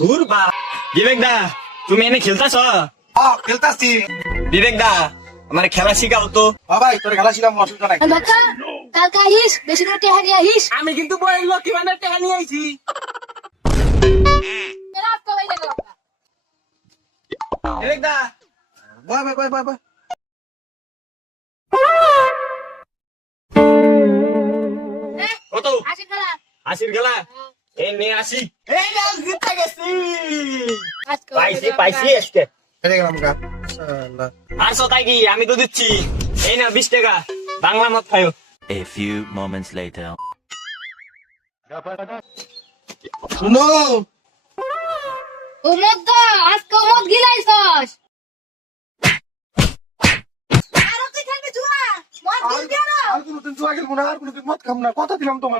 দূর বা বিবেক দা তুমি এনে খেলতাছ? খেলতাছি। বিবেক দা আমার খেলা শিখাও তো। ভাই তোর খেলা ছিলাম, অসুবিধা নাই। বাচ্চা কালকে আহিস, বেশি করে টেহা দিয়ে আহিস। আমি কিন্তু বইয়ের লক্ষ্মী মানে টাকা নিয়ে আইছি। রাত কবে গেল? বিবেক দা বাই। কত? আসি খেলা। আশির খেলা এই নিয়ে আসি। এই না জিতে গেছি। আজকে পাইছি আজকে। হেরে গেলাম গা। শালা। আর তাই কি আমি তো দিচ্ছি। এই না 20 টাকা বাংলা মত খাও। A few moments later. শুনো, ও মদ দা, আজকে মদ গিলাইছস। আরো তুই খেলবি জুয়া? মদ গিলবি আরো? আর কোনোদিন জুয়া খেলবো না, আর কোনোদিন মদ খাবো না, কথা দিলাম তোমার।